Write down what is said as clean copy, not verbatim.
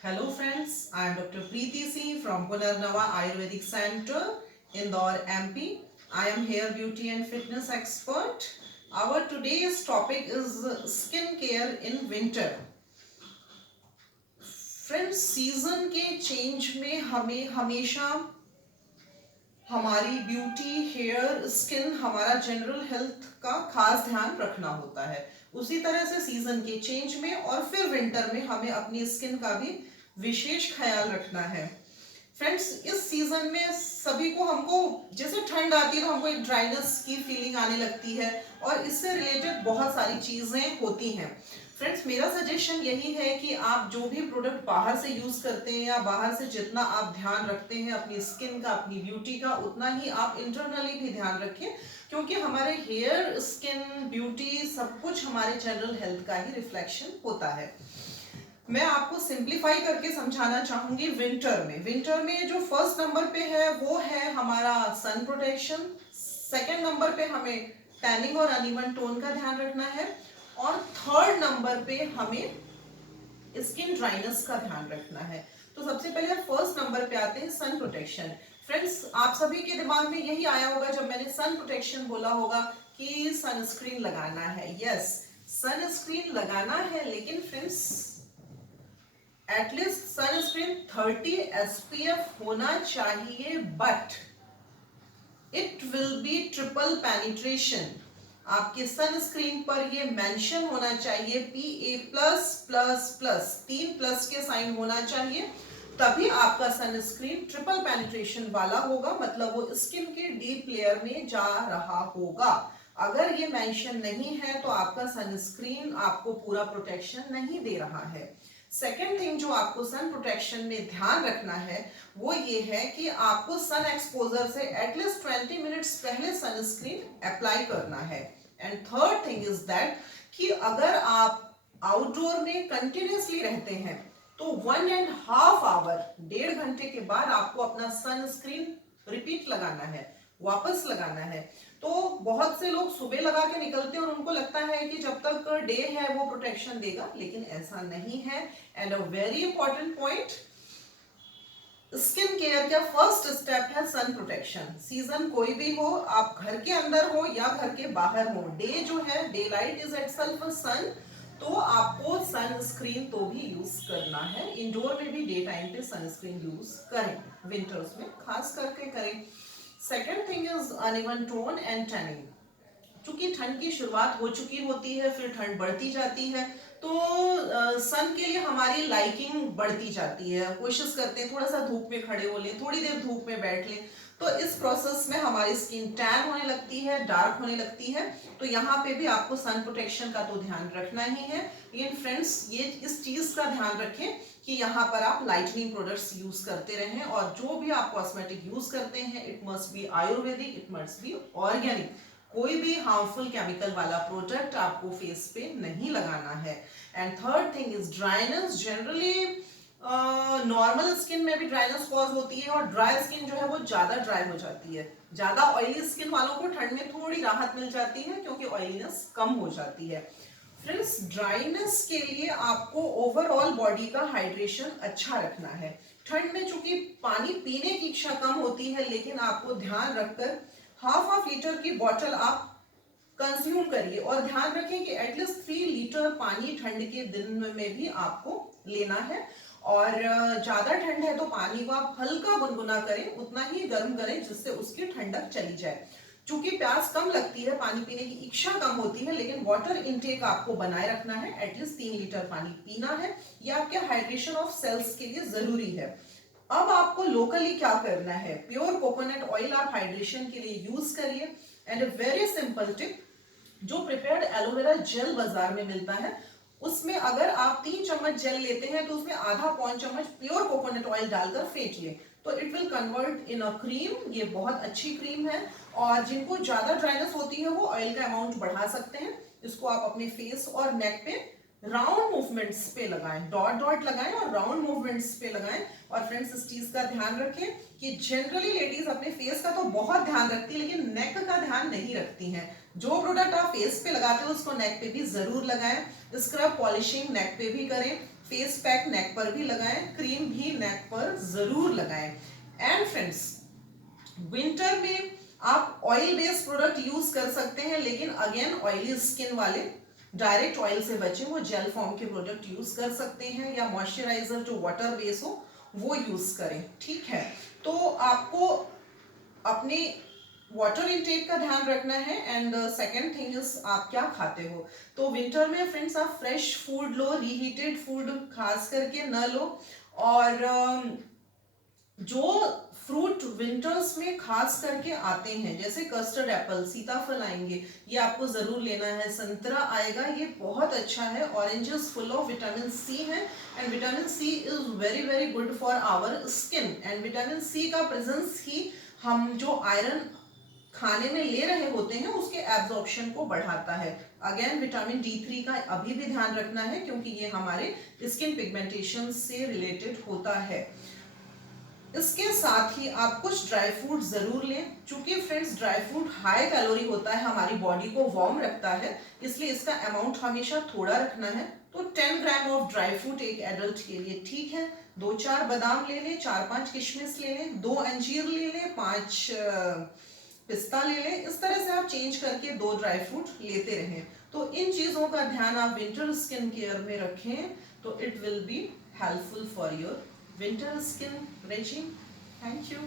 Hello friends, I am Dr. Preeti Singh from Punarnava Ayurvedic Center, Indore, MP. I am hair beauty and fitness expert. Our today's topic is skin care in winter. Friends, season के change में हमें हमेशा हमारी beauty, hair, skin, हमारा general health का खास ध्यान रखना होता है। उसी तरह से सीजन के चेंज में और फिर विंटर में हमें अपनी स्किन का भी विशेष ख्याल रखना है। फ्रेंड्स, इस सीजन में सभी को हमको जैसे ठंड आती है तो हमको एक ड्राइनेस की फीलिंग आने लगती है और इससे रिलेटेड बहुत सारी चीजें होती हैं। फ्रेंड्स, मेरा सजेशन यही है कि आप जो भी प्रोडक्ट बाहर से यूज करते हैं या बाहर से जितना आप ध्यान रखते हैं अपनी स्किन का, अपनी ब्यूटी का, उतना ही आप इंटरनली भी ध्यान रखें, क्योंकि हमारे हेयर, स्किन, ब्यूटी सब कुछ हमारे जनरल हेल्थ का ही रिफ्लेक्शन होता है। मैं आपको सिंप्लीफाई करके समझाना चाहूंगी। विंटर में जो फर्स्ट नंबर पे है वो है हमारा सन प्रोटेक्शन। सेकंड नंबर पे हमें टैनिंग और अनइवन टोन का ध्यान रखना है और थर्ड नंबर पे हमें स्किन ड्राइनेस का ध्यान रखना है। तो सबसे पहले फर्स्ट नंबर पे आते हैं सन प्रोटेक्शन। फ्रेंड्स, आप सभी के दिमाग में यही आया होगा जब मैंने सन प्रोटेक्शन बोला होगा कि सनस्क्रीन लगाना है। यस, सनस्क्रीन लगाना है, लेकिन फ्रेंड्स एटलीस्ट सनस्क्रीन 30 SPF होना चाहिए, but it will be triple penetration. आपके सनस्क्रीन पर ये मेंशन होना चाहिए PA प्लस प्लस प्लस, 3+ के साइन होना चाहिए, तभी आपका सनस्क्रीन ट्रिपल पेनिट्रेशन वाला होगा, मतलब वो स्किन के डीप लेयर में जा रहा होगा। अगर ये मेंशन नहीं है तो आपका सनस्क्रीन आपको पूरा प्रोटेक्शन नहीं दे रहा है। सेकेंड थिंग जो आपको सन प्रोटेक्शन में ध्यान रखना है वो ये है कि आपको सन एक्सपोजर से एटलीस्ट 20 मिनट्स पहले सनस्क्रीन अप्लाई करना है। And third thing is that कि अगर आप आउटडोर में कंटिन्यूसली रहते हैं तो 1.5 आवर, 1.5 घंटे के बाद आपको अपना सनस्क्रीन रिपीट लगाना है, वापस लगाना है। तो बहुत से लोग सुबह लगा के निकलते हैं और उनको लगता है कि जब तक डे है वो प्रोटेक्शन देगा, लेकिन ऐसा नहीं है। And a very important point, skin care का फर्स्ट स्टेप है सन प्रोटेक्शन। सीजन कोई भी हो, आप घर के अंदर हो या घर के बाहर हो, डे जो है, day light is itself a sun, तो आपको सनस्क्रीन तो भी यूज करना है। इंडोर में भी डे टाइम पे सनस्क्रीन यूज करें, विंटर्स में खास करके करें। Second thing is uneven tone and tanning. चूंकि ठंड की शुरुआत हो चुकी होती है, फिर ठंड बढ़ती जाती है, तो सन के लिए हमारी लाइकिंग बढ़ती जाती है। कोशिश करते हैं थोड़ा सा धूप में खड़े हो लें, थोड़ी देर धूप में बैठ लें, तो इस प्रोसेस में हमारी स्किन टैन होने लगती है, डार्क होने लगती है। तो यहाँ पे भी आपको सन प्रोटेक्शन का तो ध्यान रखना ही है, लेकिन फ्रेंड्स ये इस चीज का ध्यान रखें कि यहाँ पर आप लाइटनिंग प्रोडक्ट्स यूज करते रहें, और जो भी आप कॉस्मेटिक यूज करते हैं it must be Ayurvedic, it must be organic. कोई भी हार्मफुल केमिकल वाला प्रोडक्ट आपको फेस पे नहीं लगाना है। And third thing is dryness. Generally normal skin में भी ड्राइनेस कॉज होती है और ड्राई स्किन जो है वो ज्यादा ड्राई हो जाती है। ज्यादा ऑयली स्किन वालों को ठंड में थोड़ी राहत मिल जाती है क्योंकि ऑयलीनेस कम हो जाती है। फ्रेंड्स, ड्राइनेस के लिए आपको ओवरऑल बॉडी का हाइड्रेशन अच्छा रखना है। ठंड में चूंकि पानी पीने की इच्छा कम होती है, लेकिन आपको ध्यान रखकर हाफ लीटर की बॉटल आप कंज्यूम करिए, और ध्यान रखें कि एटलीस्ट 3 लीटर पानी ठंड के दिन में भी आपको लेना है। और ज्यादा ठंड है तो पानी को आप हल्का गुनगुना करें, उतना ही गर्म करें जिससे उसकी ठंडक चली जाए। चूंकि प्यास कम लगती है, पानी पीने की इच्छा कम होती है, लेकिन वाटर इनटेक आपको बनाए रखना है। एटलीस्ट 3 लीटर पानी पीना है, यह आपके हाइड्रेशन ऑफ सेल्स के लिए जरूरी है। अब आपको लोकली क्या करना है, प्योर कोकोनट ऑयल आप हाइड्रेशन के लिए यूज करिए। And a very simple tip, जो प्रिपेयर्ड एलोवेरा जेल बाजार में मिलता है, उसमें अगर आप 3 चम्मच जेल लेते हैं तो उसमें आधा पौन चम्मच प्योर कोकोनट ऑयल डालकर फेंट लें, तो it will convert in a cream. ये बहुत अच्छी क्रीम है, और जिनको ज्यादा ड्राइनेस होती है वो ऑयल का अमाउंट बढ़ा सकते हैं। इसको आप अपने फेस और नेक पे राउंड मूवमेंट्स पे लगाएं, डॉट डॉट लगाएं और राउंड मूवमेंट्स पे लगाएं। और फ्रेंड्स इस चीज का ध्यान रखें कि जनरली लेडीज अपने फेस का तो बहुत ध्यान रखती है लेकिन नेक का ध्यान नहीं रखती हैं। जो प्रोडक्ट आप फेस पे लगाते हो उसको नेक पे भी जरूर लगाएं। स्क्रब पॉलिशिंग नेक पे भी करें, फेस पैक नेक पर भी लगाएं, क्रीम भी नेक पर जरूर लगाएं। एंड फ्रेंड्स विंटर में आप ऑयल बेस्ड प्रोडक्ट यूज कर सकते हैं लेकिन अगेन ऑयली स्किन वाले डायरेक्ट ऑयल से बचे, वो जेल फॉर्म के प्रोडक्ट यूज कर सकते हैं या मॉइस्चराइजर जो वाटर बेस हो वो यूज करें। ठीक है, तो आपको अपने वाटर इनटेक का ध्यान रखना है। एंड सेकेंड थिंग इज आप क्या खाते हो। तो विंटर में फ्रेंड्स आप फ्रेश फूड लो, रीहीटेड फूड खास करके न लो। और जो फ्रूट विंटर्स में खास करके आते हैं जैसे कस्टर्ड एप्पल, सीताफल आएंगे, ये आपको जरूर लेना है। संतरा आएगा, ये बहुत अच्छा है। Oranges full of vitamin C है and vitamin C is very very good for our skin. And vitamin C का प्रेजेंस ही हम जो आयरन खाने में ले रहे होते हैं उसके एब्जॉर्प्शन को बढ़ाता है। अगेन विटामिन D3 का अभी भी ध्यान रखना है क्योंकि ये हमारे स्किन पिगमेंटेशन से रिलेटेड होता है। इसके साथ ही आप कुछ ड्राई फ्रूट जरूर लें। चूंकि friends dry fruit high calorie होता है, हमारी बॉडी को वार्म रखता है, इसलिए इसका अमाउंट हमेशा थोड़ा रखना है। तो 10 ग्राम ऑफ ड्राई फ्रूट एक एडल्ट के लिए ठीक है। 2-4 बादाम ले लें, 4-5 किशमिश ले लें, 2 अंजीर ले लें, 5 पिस्ता ले लें। इस तरह से आप चेंज करके 2 ड्राई फ्रूट लेते रहें। तो इन चीजों का ध्यान आप विंटर स्किन केयर में रखें तो it will be helpful for your winter skin regime. Thank you.